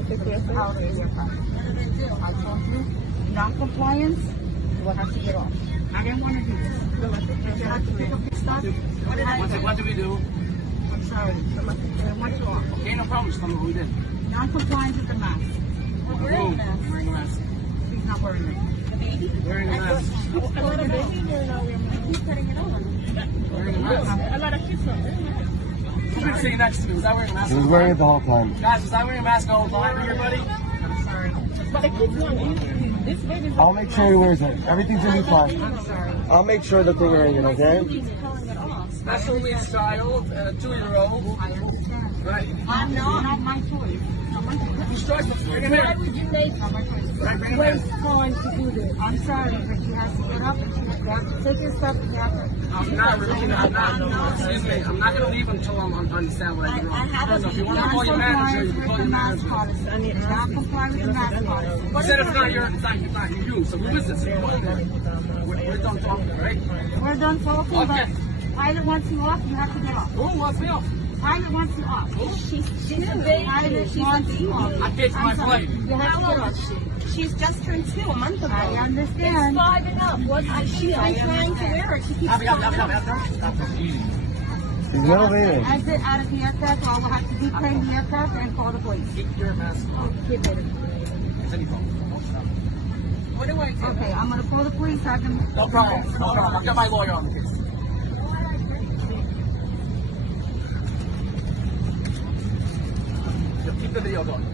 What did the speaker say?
out of the aircraft. I told you, non-compliance, you will have to get off. I didn't want to do this. If you have to pick up your stuff, What did we do? I'm sorry. I want you off. Okay, no problem. Just tell me what we did. Non-compliance with the mask. Wearing a mask. He's not wearing it. Wearing a mask. Wearing a mask. A lot of kids are wearing it. Who's been sitting next to me? Was I wearing a mask? He was wearing it the whole time. Guys, was I wearing a mask the whole time here, buddy? I'm sorry. But the kids want this baby's I'll make sure he wears it. Everything's gonna be fine. I'm sorry. I'll make sure that they're wearing it, okay? Special needs child and a 2-year-old. I understand. Right. I'm not my choice. Whose choice was bring him here? would you make Not my choice. Right, bring him waste here. time to do this? I'm sorry, but she has to get up and she has to take your stuff and you have to. I'm not. Excuse me. I'm not going to leave until I'm understand what I did wrong. So if you want to call your manager, you can call your manager. Not comply with the mask policy. You said it's not you. So who is this? We're done talking, right? We're done talking, but Okay. pilot wants you off, you have to get off. Who wants me off? Pilot wants you off. She's a baby. Pilot wants you off. I paid for my flight. You have to get off. She's just turned 2 a month ago. I It's understand. 5 and up. She's been trying to wear it. She keeps He's elevated. Exit out of the aircraft, I will have to deplane the aircraft and call the police. Keep your mask on. Keep it. What do I do? Okay, I'm gonna call the police, have them. No problem. No problem. I'll get my lawyer on the case. Keep the video going.